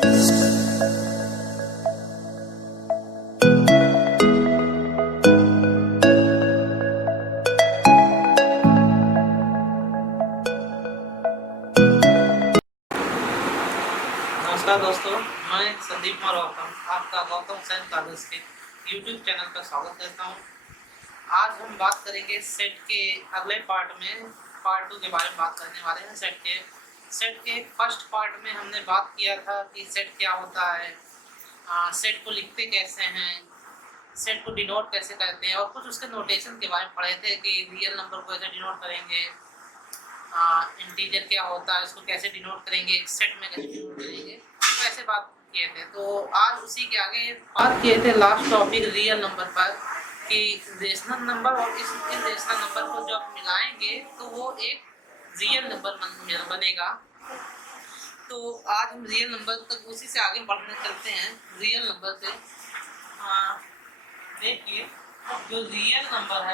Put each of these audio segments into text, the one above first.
नमस्कार दोस्तों, मैं संदीप मल्होत्रा आपका गौतम सैन कॉलेज के यूट्यूब चैनल पर स्वागत करता हूं। आज हम बात करेंगे सेट के अगले पार्ट में, पार्ट 2 के बारे में बात करने वाले हैं। सेट के फर्स्ट पार्ट में हमने बात किया था कि सेट क्या होता है, सेट को लिखते कैसे हैं, सेट को डिनोट कैसे करते हैं, और कुछ उसके नोटेशन के बारे में पढ़े थे कि रियल नंबर को ऐसे डिनोट करेंगे, इंटीजर क्या होता है उसको कैसे डिनोट करेंगे, एक सेट में कैसे डिनोट करेंगे, तो ऐसे बात किए थे। तो आज उसी के आगे बात किए थे लास्ट टॉपिक रियल नंबर पर, कि रेशनल नंबर और इस इरेशनल नंबर को जब मिलाएंगे तो वो एक रियल नंबर बनेगा। तो आज हम रियल नंबर तक उसी से आगे बढ़ने चलते हैं। रियल नंबर से देखिए, जो रियल नंबर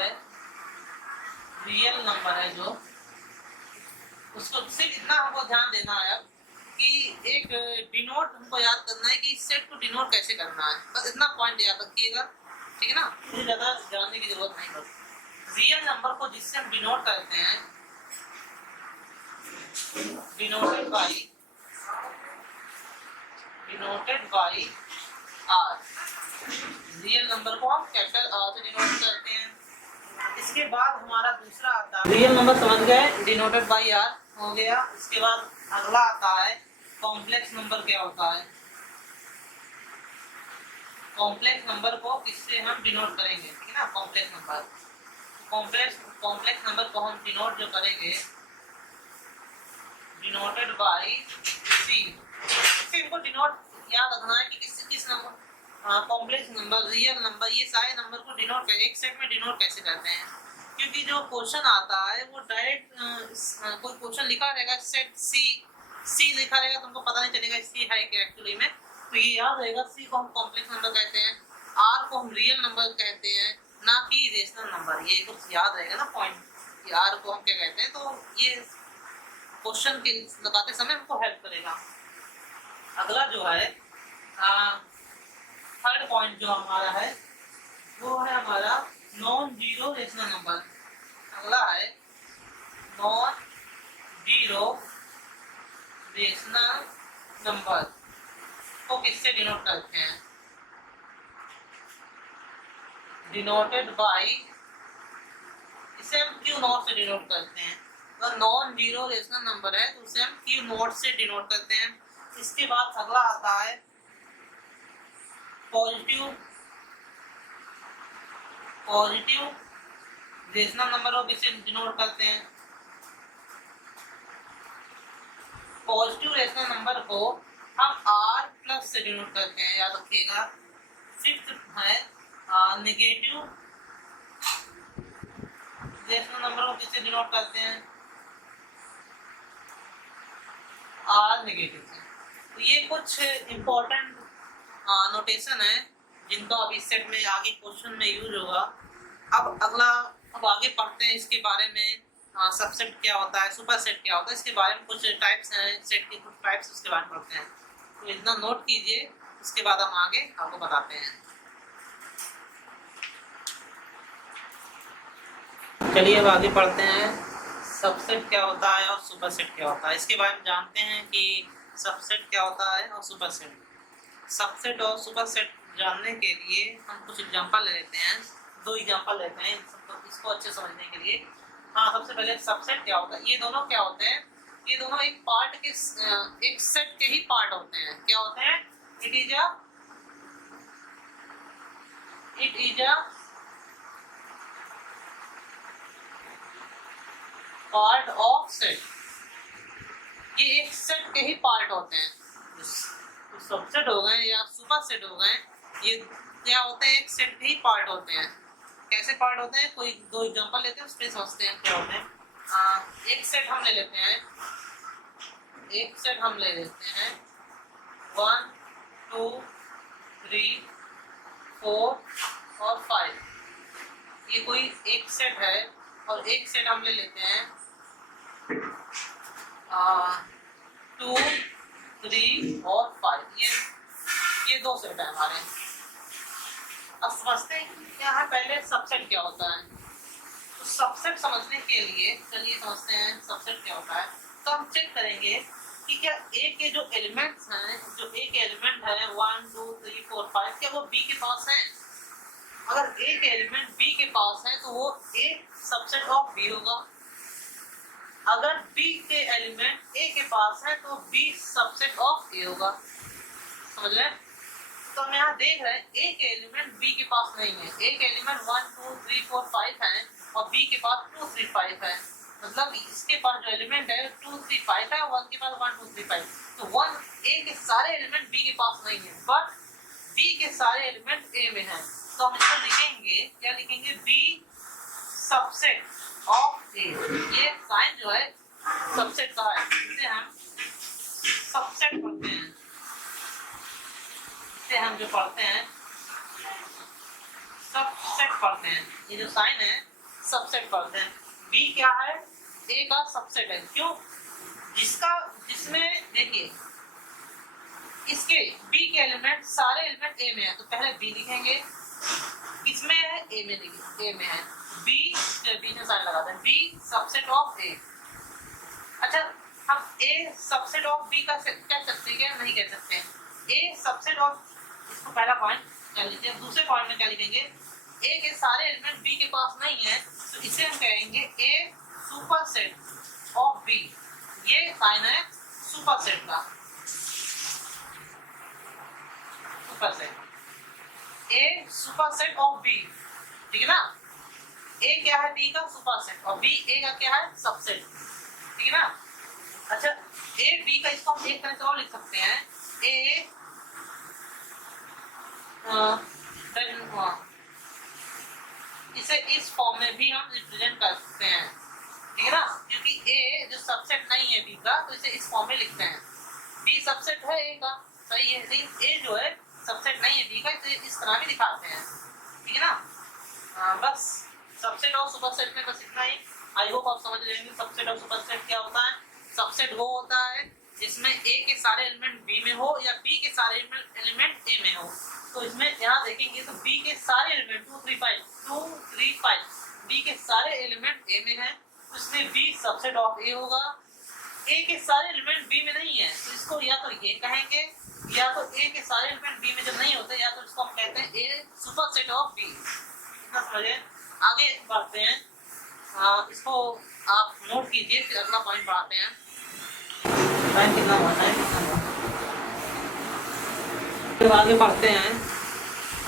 है जो उसको सिर्फ इतना हमको ध्यान देना है कि एक डिनोट हमको याद करना है कि इस सेट को डिनोट कैसे करना है, बस इतना पॉइंट याद रखिएगा, ठीक है ना। मुझे ज़्यादा जानने की जरूरत नहीं पड़ती। रियल नंबर को जिससे हम डिनोट करते हैं, denoted by R, real number को हम कैपिटल आर से डिनोट करते हैं। इसके बाद हमारा दूसरा आता है, रियल नंबर समझ गए, डिनोटेड बाई आर हो गया। इसके बाद अगला आता है कॉम्प्लेक्स नंबर। क्या होता है कॉम्प्लेक्स नंबर को किससे हम डिनोट करेंगे, ठीक है ना। कॉम्प्लेक्स नंबर को हम डिनोट जो करेंगे, डिनोटेड बाई सी। इनको डिनोट याद रखना है कि किस number, complex number, real number, ये सारे नंबर को डिनोट एक सेट में डिनोट कैसे करते हैं। क्योंकि जो क्वेश्चन आता है वो डायरेक्ट कोई क्वेश्चन लिखा रहेगा सेट सी लिखा रहेगा, तुमको पता नहीं चलेगा सी है क्या एक्चुअली में। तो ये याद रहेगा, सी को हम कॉम्प्लेक्स नंबर कहते हैं, आर को हम रियल नंबर कहते हैं, ना कि रेशनल नंबर। ये कुछ याद रहेगा ना पॉइंट, कि आर को हम क्या कहते हैं। तो ये क्वेश्चन के लगाते समय हमको हेल्प करेगा। अगला जो है थर्ड पॉइंट जो हमारा है वो है हमारा नॉन जीरो रेशनल नंबर। अगला है नॉन जीरो रेशनल नंबर को किससे डिनोट करते हैं, डिनोटेड बाई, इसे हम क्यू नॉट से डिनोट करते हैं। अगर नॉन जीरो रेशनल नंबर है तो उसे हम क्यू नॉट से डिनोट करते हैं। इसके बाद अगला आता है पॉजिटिव रेशनल नंबर को किससे डिनोट करते हैं, पॉजिटिव रेशनल नंबर को हम आर प्लस से डिनोट करते हैं, याद रखिएगा। फिफ्थ है नेगेटिव रेशनल नंबर को किससे डिनोट करते हैं, आर नेगेटिव से। तो ये कुछ इम्पोर्टेंट नोटेशन है जिनका अब इस सेट में आगे क्वेश्चन में यूज होगा। अब आगे पढ़ते हैं इसके बारे में, सबसेट क्या होता है, सुपर सेट क्या होता है, इसके बारे में कुछ टाइप्स हैं, सेट के कुछ टाइप्स उसके बारे में पढ़ते हैं। तो इतना नोट कीजिए, उसके बाद हम आगे आपको बताते हैं। चलिए अब आगे पढ़ते हैं, सबसेट क्या होता है और सुपर सेट क्या होता है। इसके बारे में जानते हैं कि सबसेट क्या होता है और सुपर सेट। सबसेट और सुपर सेट जानने के लिए हम कुछ एग्जांपल ले लेते हैं, 2 एग्जांपल लेते हैं इसको अच्छे समझने के लिए। सबसे पहले सबसेट क्या होता है। ये दोनों क्या होते हैं, ये दोनों एक पार्ट के, एक सेट के ही पार्ट होते हैं। क्या होते हैं, it is a part of set. ये एक सेट के ही पार्ट होते हैं। तो सबसेट हो गए या सुपर सेट हो गए, ये क्या होते हैं, एक सेट के ही पार्ट होते हैं। कैसे पार्ट होते हैं, कोई 2 एग्जांपल लेते हैं, उससे समझते हैं क्या होते हैं। एक सेट हम ले लेते हैं 1 2 3 4 और 5। ये कोई एक सेट है, और एक सेट हम ले लेते हैं 2 3 और 5, ये 2 सेट है हमारे। अब समझते हैं क्या है, पहले सबसेट क्या होता है। तो सबसेट समझने के लिए चलिए समझते हैं सबसेट क्या होता है। तो हम चेक करेंगे कि क्या ए के जो एलिमेंट्स हैं, जो ए के एलिमेंट है 1 2 3 4 5, क्या वो बी के पास हैं। अगर ए के एलिमेंट बी के पास है तो वो ए सबसेट ऑफ बी होगा। अगर बी के एलिमेंट ए के पास है तो बी सबसेट ऑफ ए होगा। समझ रहे हैं। तो हम यहाँ देख रहे हैं ए के एलिमेंट बी के पास नहीं है। ए के एलिमेंट 1 2 3 4 5 है और बी के पास 2 3 5 है। मतलब इसके पास जो एलिमेंट है 2 3 5 है, 1 के पास 1 2 3 5। तो 1 ए के सारे एलिमेंट बी के पास नहीं है, बट बी के सारे एलिमेंट ए में है। तो हम इसको लिखेंगे, क्या लिखेंगे, बी सबसेट ऑफ ए। ये साइन जो है सबसेट का है, इसे हम सबसेट पढ़ते हैं। इसे हम जो पढ़ते हैं सबसेट पढ़ते हैं। ये जो साइन है सबसेट पढ़ते हैं। बी क्या है, ए का सबसेट है। क्यों, जिसमें देखिए इसके बी के एलिमेंट सारे एलिमेंट ए में है, तो पहले बी लिखेंगे। किसमें है, ए में लिखेंगे, ए में है बी, बी में साइन लगाते हैं, बी सबसेट ऑफ ए। अच्छा, हम ए सबसेट ऑफ बी का कह सकते हैं क्या, नहीं कह सकते। ए सबसेट ऑफ, इसको पहला पॉइंट कर लीजिए। दूसरे पॉइंट में क्या लिखेंगे, ए के सारे एलिमेंट बी के पास नहीं है, तो इसे हम कहेंगे ए सुपरसेट ऑफ बी। ये साइन है सुपरसेट का, superset A superset of B, ठीक है ना। ए क्या है, बी का सुपरसेट, और बी ए का क्या है, सबसेट, ठीक है ना। अच्छा, ए बी का इसको हम एक तरह से और लिख सकते हैं, ए इसे इस फॉर्म में भी हम रिप्रेजेंट कर सकते हैं, ठीक है ना। क्योंकि ए जो सबसेट नहीं है बी का, तो इसे इस फॉर्म में लिखते हैं। बी सबसेट है ए का, सही है, लेकिन ए जो है सबसेट नहीं है बी का, इसे इस तरह भी दिखाते हैं, ठीक है ना। बस सबसेट और सुपरसेट में बस इतना ही। आई होप आप समझ लेंगे सबसेट और सुपरसेट क्या होता है। सबसेट वो होता है जिसमें ए के सारे एलिमेंट बी में हो या बी के सारे एलिमेंट ए में हो। तो इसमें यहाँ देखेंगे तो बी के सारे एलिमेंट 2 3 5 बी के सारे एलिमेंट ए में है, तो इसमें बी सबसेट ऑफ ए होगा। ए के सारे एलिमेंट बी में नहीं है, तो इसको या तो ये कहेंगे, या तो ए के सारे एलिमेंट बी में जब नहीं होते, या तो इसको हम कहते हैं ए सुपरसेट ऑफ बी। इतना समझे। आगे बढ़ते हैं, इसको आप नोट कीजिए, फिर अगला पॉइंट बढ़ाते हैं। टाइम कितना हुआ है, फिर आगे बढ़ते हैं।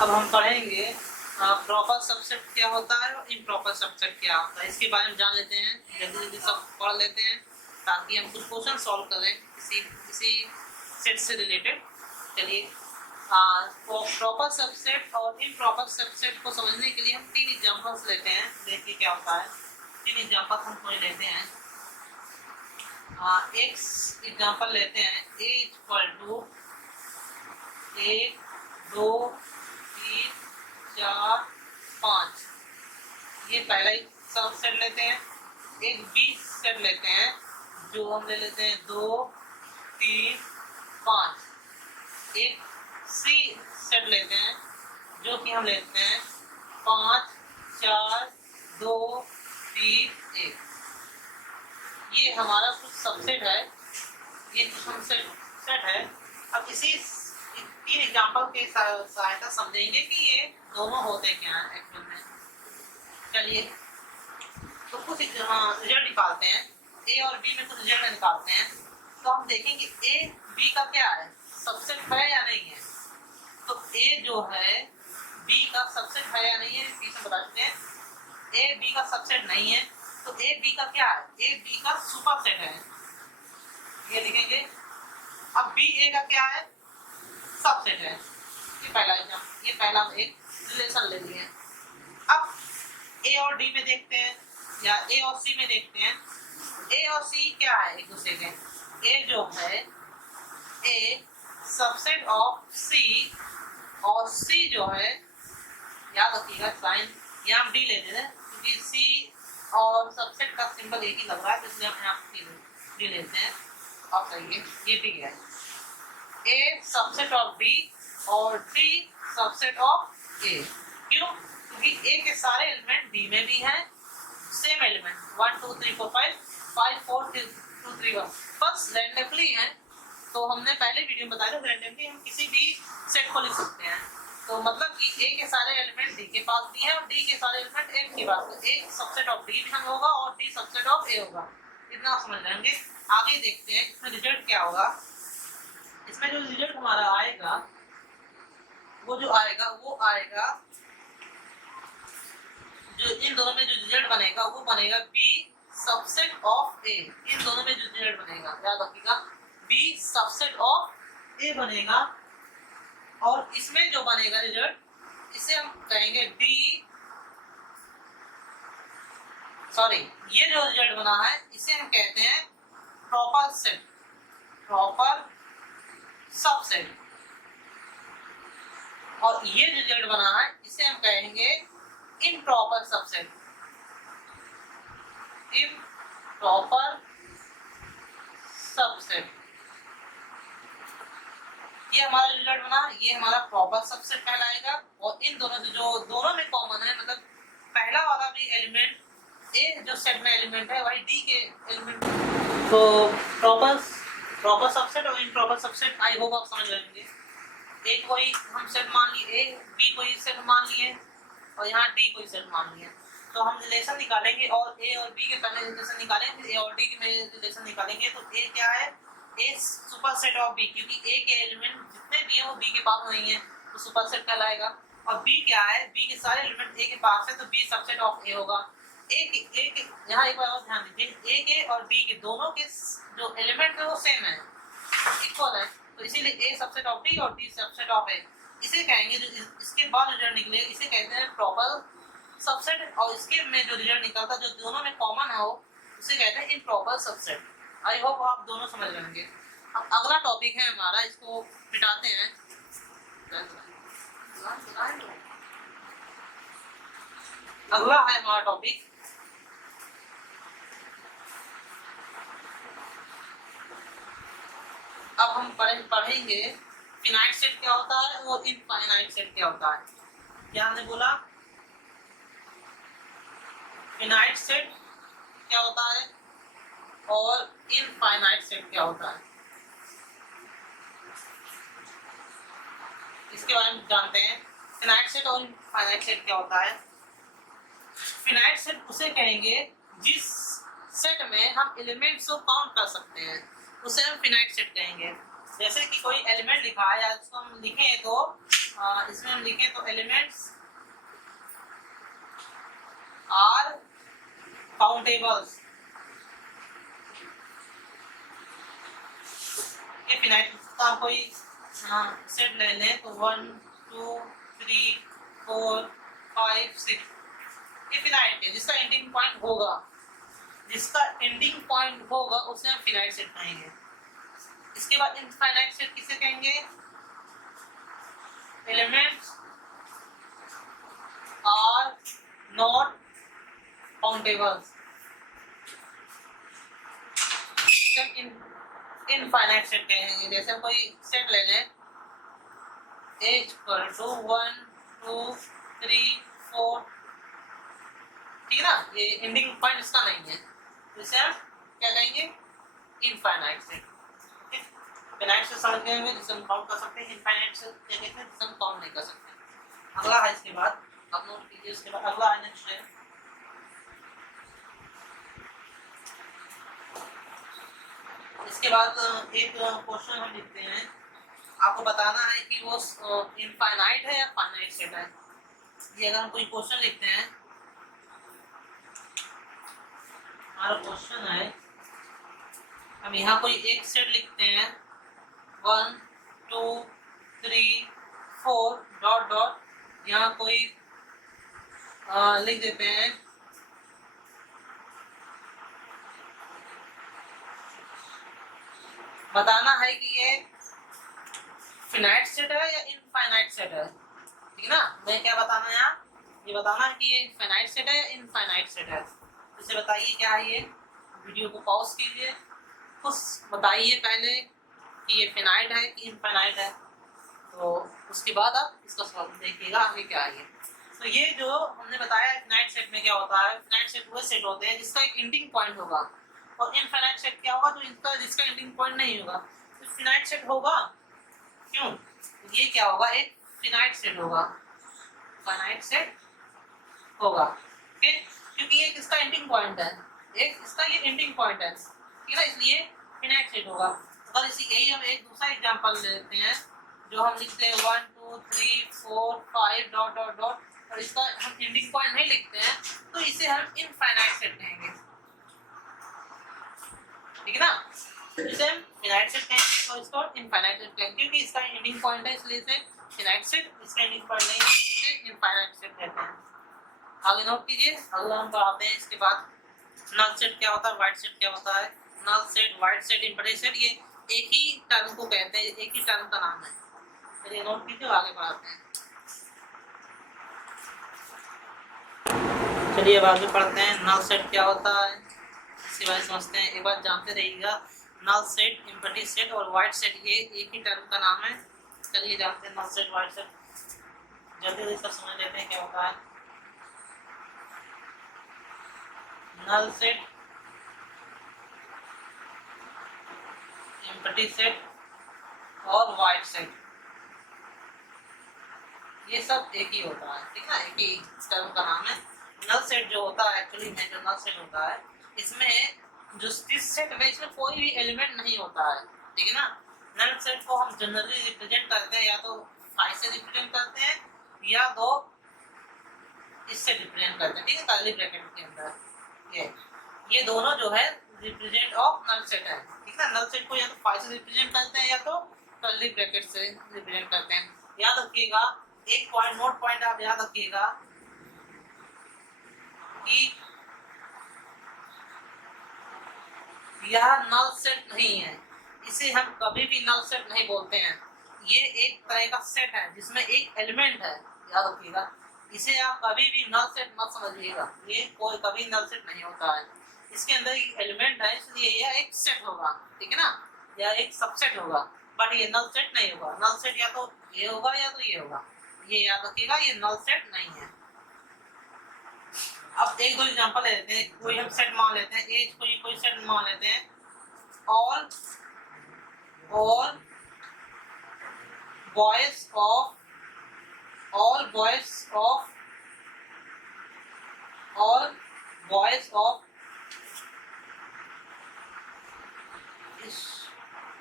अब हम पढ़ेंगे प्रॉपर सबसेट क्या होता है और इम्प्रॉपर सबसेट क्या होता है, इसके बारे में जान लेते हैं। जल्दी जल्दी सब पढ़ लेते हैं ताकि हम कुछ क्वेश्चन सॉल्व करें किसी सेट से रिलेटेड। चलिए, प्रॉपर सबसेट और इम्प्रॉपर सबसेट को समझने के लिए हम 3 एग्जांपल्स लेते हैं। देखिए क्या होता है। 3 एग्जांपल्स हम कोई लेते हैं। एक एग्जांपल लेते हैं, a इक्वल टू 1 2 3 4 5। ये पहला ही सबसेट लेते हैं। एक बी सेट लेते हैं, जो हम ले लेते हैं 2 3 5। एक सी सेट लेते हैं, जो कि हम लेते हैं 5 4 2 3 1। ये हमारा कुछ सबसेट है, ये कुछ सेट है। अब इसी 3 एग्जांपल के सहायता समझेंगे कि ये दोनों होते क्या हैं एक्चुअल में। चलिए, तो कुछ रिजल्ट निकालते हैं, ए और बी में कुछ रिजल्ट निकालते हैं। तो हम देखेंगे ए बी का क्या है, सबसेट है या नहीं है। तो ए जो है बी का सबसेट है या नहीं है, पीछे बता देते हैं। ए बी का सबसेट नहीं है, तो ए बी का क्या है, ए बी का सुपरसेट है, ये लिखेंगे। अब बी ए का क्या है, सबसेट है। ये पहला एग्जांपल, ये पहला एक रिलेशन ले लिए। अब ए और डी में देखते हैं, या ए और सी में देखते हैं। ए और सी क्या है एक दूसरे के, ए जो है ए सबसेट ऑफ सी, और सी जो है, याद रखिएगा साइन यहाँ हम डी लेते हैं क्योंकि सी और सबसेट का सिंबल एक ही लग रहा है, तो इसलिए हम यहाँ डी लेते हैं। अब सही है, ये डी है। A सबसेट ऑफ D और D सबसेट ऑफ A। क्यों? क्योंकि A के सारे एलिमेंट D में भी हैं, सेम एलिमेंट 1 2 3 4 5 5 4 2 3 1 बस रैंडमली है। तो हमने पहले वीडियो में बताया था रैंडमली हम किसी भी सेट को लिख सकते हैं। तो मतलब कि A के सारे एलिमेंट D के पास भी हैं और D के सारे एलिमेंट A के पास, तो A सबसेट ऑफ D भी होगा और D सबसेट ऑफ A होगा। इतना समझ लेंगे। आगे देखते हैं इसमें रिजल्ट क्या होगा। इसमें जो रिजल्ट हमारा आएगा वो आएगा जो इन दोनों में जो रिजल्ट बनेगा वो बनेगा B सबसेट ऑफ A। इन दोनों में जो रिजल्ट बनेगा याद रखिएगा B सबसेट ऑफ A बनेगा और इसमें जो बनेगा रिजल्ट इसे हम कहेंगे ये जो रिजल्ट बना है इसे हम कहते हैं प्रॉपर सबसेट और ये जो रिजल्ट बना है इसे हम कहेंगे इम्प्रॉपर सबसेट। ये हमारा रिजल्ट बना, ये हमारा प्रॉपर सबसेट कहलाएगा। और इन दोनों से जो दोनों में कॉमन है, मतलब पहला वाला भी एलिमेंट ए जो सेट में एलिमेंट है वही डी के एलिमेंट। तो प्रॉपर सबसेट और इम्प्रॉपर सबसेट आई होप आप समझ लेंगे। ए कोई हम सेट मान लिए, ए बी कोई सेट मान लिए और यहाँ डी कोई सेट मान लिया। तो हम रिलेशन निकालेंगे और ए और बी के पहले रिलेशन निकालेंगे, फिर ए और डी के में रिलेशन निकालेंगे। तो ए क्या है? ए सुपर सेट ऑफ बी, क्योंकि ए के एलिमेंट जितने भी हैं वो बी के पास नहीं है तो सुपर सेट कहलाएगा। और बी क्या है? बी के सारे एलिमेंट ए के पास है तो बी सबसेट ऑफ ए होगा। ए के यहाँ एक बार और ध्यान दीजिए, ए के और बी के दोनों के जो एलिमेंट है वो सेम है, इक्वल है, तो इसीलिए ए सबसेट ऑफ डी और डी सबसेट ऑफ ए। इसे कहेंगे जो इसके बाद रिजल्ट निकले इसे कहते हैं प्रॉपर सबसेट। और इसके में जो रिजल्ट निकलता जो दोनों में कॉमन है वो उसे कहते हैं इम्प्रॉपर सबसेट। आई होप आप दोनों समझ लेंगे। अब अगला टॉपिक है हमारा, इसको मिटाते हैं। अगला है हमारा टॉपिक, अब हम पढ़ेंगे फिनाइट सेट क्या होता है और इनफाइनाइट सेट क्या होता है। क्या हमने बोला? फिनाइट सेट क्या होता है और इनफाइनाइट सेट क्या होता है, इसके बारे में जानते हैं। फिनाइट सेट और इनफाइनाइट सेट क्या होता है? फिनाइट सेट उसे कहेंगे जिस सेट में हम एलिमेंट्स को काउंट कर सकते हैं उसे हम फिनाइट सेट कहेंगे। जैसे कि कोई एलिमेंट लिखा है या इसको हम लिखें तो इसमें हम लिखें तो एलिमेंट्स आर काउंटेबल्स, ये फिनाइट का कोई सेट ले लें तो 1 2 3 4 5 6 ये फिनाइट है जिसका एंडिंग पॉइंट होगा उसे हम फिनाइट सेट कहेंगे। इसके बाद इनफाइनाइट सेट किसे कहेंगे? Elements are not countables, infinite set कहेंगे। जैसे हम कोई सेट ले लें h = 1 2 3 4, ठीक है ना, ये एंडिंग पॉइंट इसका नहीं है तो इसे हम क्या कहेंगे? Infinite set. फिनाइट सेट समझ गए होंगे जिसे हम काउंट कर सकते हैं, इनफाइनाइट सेट क्या कहते हैं जिसे हम काउंट नहीं कर सकते। अगला है इसके बाद आप नोट कीजिए, इसके बाद अगला है नेक्स्ट है इसके बाद एक क्वेश्चन हम लिखते हैं, आपको बताना है कि वो इनफाइनाइट है या फाइनाइट सेट है। ये अगर हम कोई क्वेश्चन लिखते हैं, हमारा क्वेश्चन है हम यहाँ कोई एक सेट लिखते हैं 1 2 3 4 डॉट डॉट, यहाँ कोई लिख देते हैं बताना है कि ये फिनाइट सेट है या इनफाइनाइट सेट है, ठीक है ना। मैं क्या बताना है यहाँ, ये बताना है कि ये फिनाइट सेट है या इनफाइनाइट सेट है। इसे बताइए क्या है ये। वीडियो को पॉज कीजिए, कुछ बताइए पहले कि ये फिनाइट है कि इनफाइनाइट है। तो उसके बाद आप इसका सॉल्व देखिएगा आगे क्या है। तो ये जो हमने बताया फिनाइट सेट में क्या होता है, फिनाइट सेट वो सेट होते हैं जिसका एक एंडिंग पॉइंट होगा, और इनफाइनाइट सेट क्या होगा, जो जिसका एंडिंग पॉइंट नहीं होगा। तो फिनाइट सेट होगा, क्यों, ये क्या होगा, एक फिनाइट सेट होगा, फाइनाइट सेट होगा, ओके, क्योंकि ये किसका एंडिंग पॉइंट है, एक इसका ये एंडिंग पॉइंट है, ठीक है ना, इसलिए फिनाइट सेट होगा। अगर इसी यही हम एक दूसरा एग्जांपल लेते हैं जो हम लिखते हैं 1 2 3 4 5 डॉट डॉट डॉट, और इसका हम एंडिंग पॉइंट नहीं लिखते हैं, तो इसे हम इनफाइनाइट सेट कहेंगे, ठीक है ना। इसे हम फिनाइट सेट कहेंगे और इसको इनफाइनाइट सेट कहेंगे, क्योंकि इसका एंडिंग पॉइंट है इसलिए इसे फिनाइट सेट, इसका एंडिंग पॉइंट नहीं है इसे इनफाइनाइट सेट कहते हैं। आगे नोट कीजिए, अगला हम पढ़ाते हैं इसके बाद नल सेट क्या होता है, वाइड सेट क्या होता है। Null set, void set, impedance set, ये एक ही टर्म को कहते हैं, एक ही टर्म का नाम है। चलिए नोट कीजिए, आगे पढ़ाते हैं। चलिए अब आगे पढ़ते हैं नल सेट क्या होता है, इसके बारे में समझते हैं। एक बार जानते रहिएगा, नल सेट, इम्पीडेंस सेट और वाइड सेट ये एक ही टर्म का नाम है। चलिए जानते हैं नल सेट, वाइड सेट, जल्दी जल्दी सब समझ लेते हैं क्या होता है। नल सेट, एम्प्टी सेट और वाइड सेट, ये सब एक ही होता है, ठीक है ना, एक ही टर्म का नाम है। नल सेट जो होता है एक्चुअली में, जो नल सेट होता है इसमें जो इस सेट में इसमें कोई भी एलिमेंट नहीं होता है, ठीक है ना। नल सेट को हम जनरली रिप्रेजेंट करते हैं या तो 5 से रिप्रेजेंट करते हैं या तो इससे रिप्रेजेंट करते हैं, ठीक है, कर्ली ब्रैकेट के अंदर। ये दोनों जो है रिप्रेजेंट ऑफ नल सेट है, ठीक है। नल सेट को या तो 5 से रिप्रेजेंट करते हैं या तो कर्ली ब्रैकेट से रिप्रेजेंट करते हैं। याद रखिएगा एक पॉइंट, नोट पॉइंट आप याद रखिएगा कि यह नल सेट नहीं है, इसे हम कभी भी नल सेट नहीं बोलते हैं। ये एक तरह का सेट है जिसमें एक एलिमेंट है, याद रखिएगा, इसे आप कभी भी नल सेट मत समझिएगा, ये कोई कभी नल सेट नहीं होता है। इसके अंदर एक एलिमेंट है इसलिए यह एक सेट होगा, ठीक है ना, या एक सबसेट होगा, बट ये नल सेट नहीं होगा। नल सेट या तो ये होगा या तो ये होगा, ये याद रखिएगा, ये नल सेट नहीं है। अब एक दो एग्जांपल ले लेते हैं, कोई हम सेट मान लेते हैं, एज कोई सेट मान लेते हैं, all boys of all boys of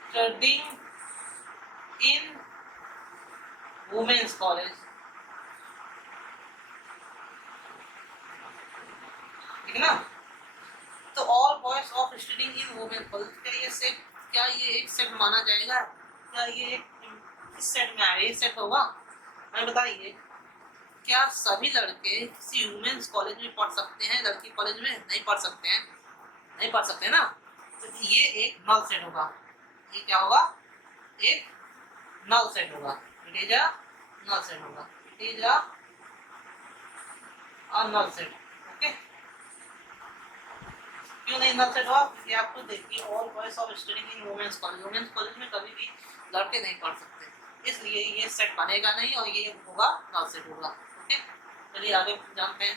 studying in women's college, ठीक है ना। तो all boys of studying in women college, क्या ये एक सेट माना जाएगा, क्या ये इस सेट में आएगा, ये सेट होगा। मैं बताइए, क्या सभी लड़के किसी वुमेन्स कॉलेज में पढ़ सकते हैं, लड़की कॉलेज में नहीं पढ़ सकते हैं, नहीं पढ़ सकते ना। तो ये एक नल सेट होगा, ये क्या होगा, एक नल सेट होगा, it is a null set होगा, it is a null set, okay. क्यों नहीं नल सेट हुआ, क्योंकि आपको देखिए all boys of studying in women's college में कभी भी लड़के नहीं पढ़ सकते, इसलिए ये सेट बनेगा नहीं और ये होगा नल सेट होगा, ओके। चलिए आगे जानते हैं,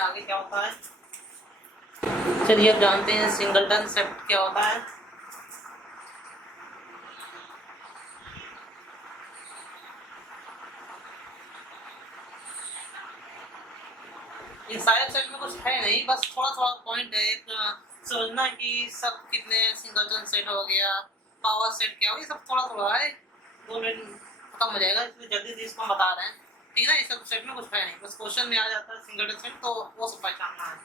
आगे क्या होता है। चलिए अब जानते हैं सिंगलटन सेट क्या होता है। इन सारे सेट में कुछ है नहीं, बस थोड़ा थोड़ा पॉइंट है, समझना कि सब कितने सिंगलटन सेट हो गया, पावर सेट क्या हो, ये सब थोड़ा थोड़ा है, 2 मिनट खत्म हो जाएगा, इसलिए जल्दी से इसको बता रहे हैं, ठीक है ना। ये सब सेट में कुछ है नहीं, बस क्वेश्चन में आ जाता है सिंगलटन सेट, तो वो सब पहचानना है।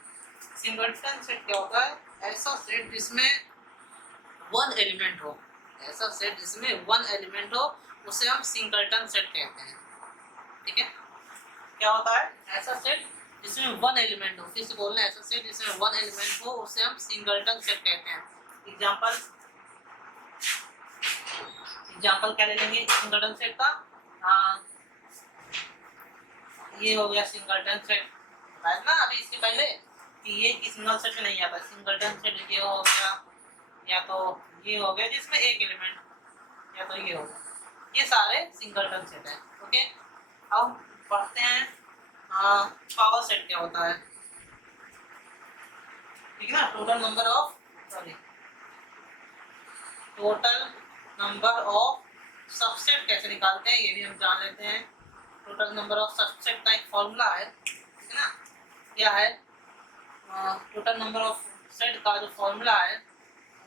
सिंगलटन सेट क्या होता है, ऐसा सेट जिसमें वन एलिमेंट हो, ऐसा सेट जिसमें वन एलिमेंट हो उसे हम सिंगलटन सेट कहते हैं, ठीक है। क्या होता है, ऐसा सेट जिसमें वन एलिमेंट हो, किसी बोलना ऐसा सेट जिसमें वन एलिमेंट हो उसे हम सिंगलटन सेट कहते हैं। एग्जांपल क्या ले लेंगे सिंगलटन सेट का, ये हो गया सिंगलटन सेट, बताया ना अभी इसके पहले कि ये किस नल सेट में नहीं आता, सिंगलटन सेट ये हो गया, या तो ये हो गया जिसमें एक एलिमेंट, या तो ये होगा, ये सारे सिंगलटन सेट है। ओके, अब पढ़ते हैं पावर सेट क्या होता है। ठीक है ना, टोटल नंबर ऑफ सबसेट कैसे निकालते हैं ये भी हम जान लेते हैं। टोटल नंबर ऑफ सबसेट का एक फॉर्मूला है, ठीक है ना, क्या है, टोटल नंबर ऑफ सेट का जो फॉर्मूला है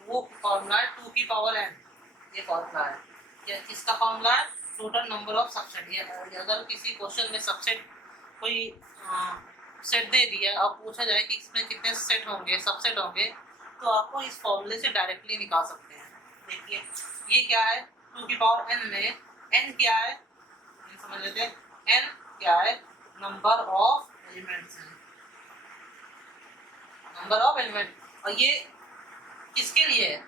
वो फॉर्मूला है 2 की पावर n। ये फॉर्मूला है, ये किसका फॉर्मूला है, टोटल नंबर ऑफ सबसेट। ये अगर किसी क्वेश्चन में सबसेट कोई सेट दे दिया और पूछा जाए कि इसमें कितने सेट होंगे, सबसेट होंगे, तो आपको इस फॉर्मूले से डायरेक्टली निकाल सकते हैं। देखिए ये क्या है, 2 की पावर n में n क्या है, समझ लेते हैं, n क्या है, नंबर ऑफ एलिमेंट्स है, नंबर ऑफ एलिमेंट। और ये किसके लिए है,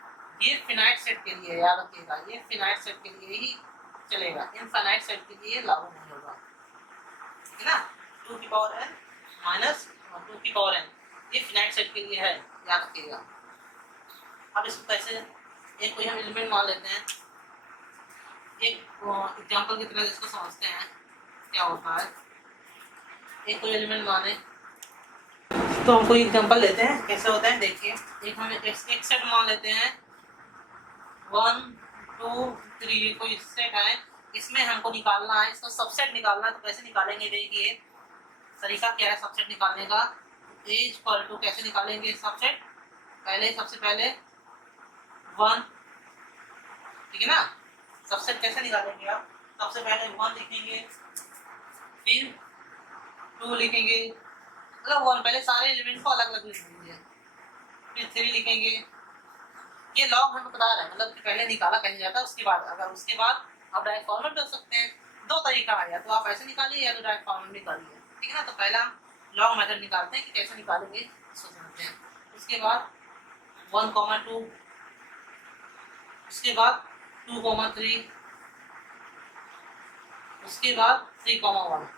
ये फिनाइट सेट के लिए, याद रखिएगा, ये फिनाइट सेट के लिए ही चलेगा, इनफाइनाइट सेट के लिए लागू नहीं होगा। ठीक है ना, 2 की पावर n माइनस 2 की पावर n, ये फिनाइट सेट के लिए है, याद रखिएगा। अब इसको कैसे, एक कोई हम एलिमेंट मान लेते हैं, एक एग्जांपल की तरह इसको समझते हैं क्या होता है। एक कोई एलिमेंट माने तो हम कोई एग्जांपल लेते हैं, कैसे होता है देखिए। एक हम एक सेट मान लेते हैं 1 2 3, कोई सेट है, इसमें हमको निकालना है, इसका सबसेट निकालना है। तो कैसे निकालेंगे, देखिए तरीका क्या है सबसेट निकालने का। a इक्वल टू कैसे निकालेंगे सबसेट, पहले सबसे पहले 1, ठीक है ना, सबसेट कैसे निकालेंगे आप, सबसे पहले 1 लिखेंगे, फिर 2 लिखेंगे, मतलब 1 पहले सारे एलिमेंट को अलग अलग लिख दीजिए, फिर 3 लिखेंगे। ये लॉग हमको बता रहा है, मतलब पहले निकाला कैसे जाता है, उसके बाद अगर उसके बाद आप डायरेक्ट फॉर्मेट कर सकते हैं। दो तरीका है, या तो आप ऐसे निकालिए या तो डायरेक्ट फॉर्मेट निकालिए। ठीक है ना, तो पहला लॉग मेथड निकालते हैं कि कैसे निकालेंगे, इसको समझते हैं। उसके बाद 1, 2, उसके बाद 2, 3, उसके बाद 3, 1।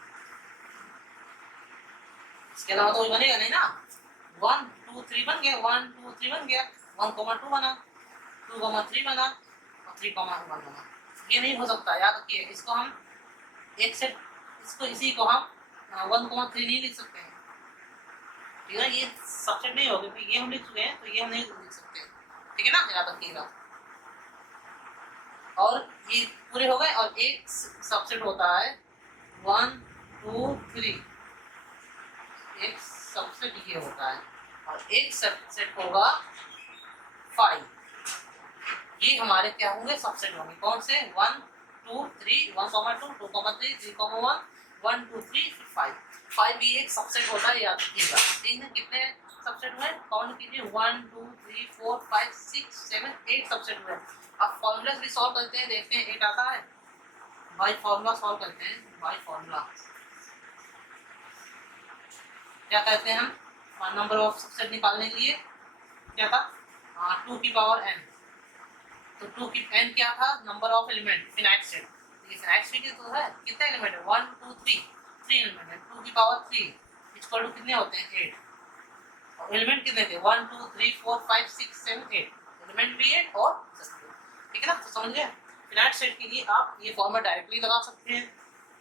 इसके अलावा तो बनेगा नहीं ना, 1 2 3 बन गया, 1 2 3 बन गया, 1, 2 बना, 2, 3 बना और 3, 1 बना। ये नहीं हो सकता, याद रखिए। इसको हम एक सेट, इसको इसी को हम 1, 3 नहीं लिख सकते हैं, ठीक है, ये सबसेट नहीं होगा, क्योंकि ये हम लिख चुके हैं तो ये हम नहीं लिख सकते। ठीक है ना, याद रखिएगा। और ये पूरे हो गए, और एक सबसेट होता है 1 2 3, एक सबसेट ये होता है, और एक सबसेट होगा 5। ये हमारे क्या होंगे, सबसेट होंगे। कौन से, 1 2 3, 1, 2, 2, 3, 3, 1 2 3 5। 5 भी एक सबसेट होता है, याद रखिएगा। ठीक है, कितने सबसेट हुए, काउंट कीजिए, 1 2 3 4 5 6 7 8 सबसेट हुए। अब फॉर्मूलाज भी सॉल्व करते हैं, देखते हैं 8 आता है। बाय फॉर्मूला सॉल्व करते हैं, बाय फॉर्मूला क्या कहते हैं हम, नंबर ऑफ सबसेट निकालने के लिए क्या था, 2 की पावर n। तो 2 की n क्या था, number of element, finite set. ये फिनाइट सेट तो है, कितने एलिमेंट है, 1 2 3, 3 एलिमेंट है। 2 की पावर 3 इक्वल टू कितने होते हैं, 8। और एलिमेंट कितने थे, 1 2 3 4 5 6 7 8, एलिमेंट भी 8 और सबसेट। ठीक है ना, तो समझ गए। फिनाइट सेट के लिए आप ये फॉर्मूला डायरेक्टली लगा सकते हैं,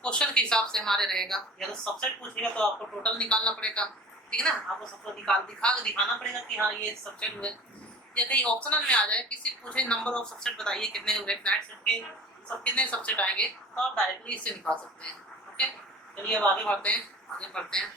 क्वेश्चन के हिसाब से हमारे रहेगा। या तो सबसेट पूछेगा तो आपको टोटल निकालना पड़ेगा, ठीक है ना, आपको सबको दिखाना पड़ेगा कि हाँ ये सबसेट हुए। या कहीं ऑप्शनल में आ जाए, किसी पूछे नंबर ऑफ सबसेट बताइए कितने हुए, फ्लैट सेट के सब कितने सबसेट आएंगे, तो आप डायरेक्टली इससे निकाल सकते हैं। ओके, चलिए अब आगे बढ़ते हैं, आगे बढ़ते हैं।